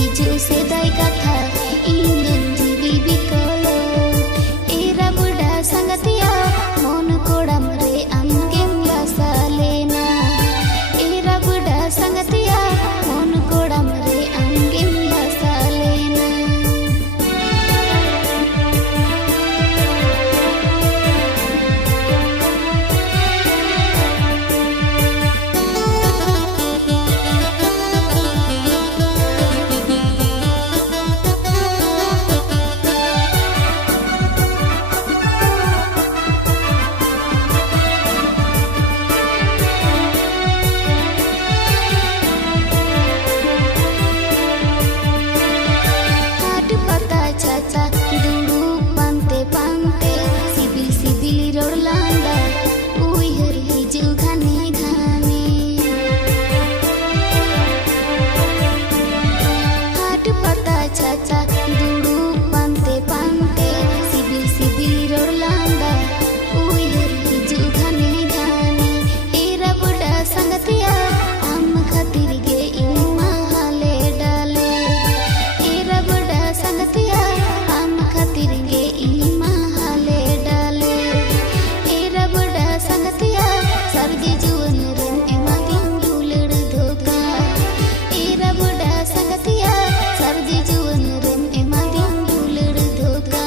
हिजु सेदाय कथा इंजन जीवी बिकलो एरा बुढ़ा संगतिया मन कोड़म रे आमगेम बासालेना एरा बुढ़ा संगतिया मन कोड़म रे आमगेम बासालेना। चाचा दुड़ू पांते पांते सिबिल सिबिल रोड लांदा उइहर हिजु घाने घाने हाट पता चाचा दुड़ू पांते पांते सिबिल सिबिल रोड लांदा उइहर हिजु घाने घाने एरा बुढ़ा संगतिया आम खातिर गे इमा हाले डाले एरा बुढ़ा संगतिया तिरंगे इमा हाले डाले एरा बुढ़ा संगतिया सरगे जुवन रेन एमा दिन दुलड़ धोका एरा बुढ़ा संगतिया सरगे जुवन रेन एमा दिन दुलड़ धोका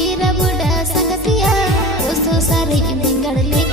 एरा बुढ़ा संगतिया दोस्तों सारे बेंगड़ ले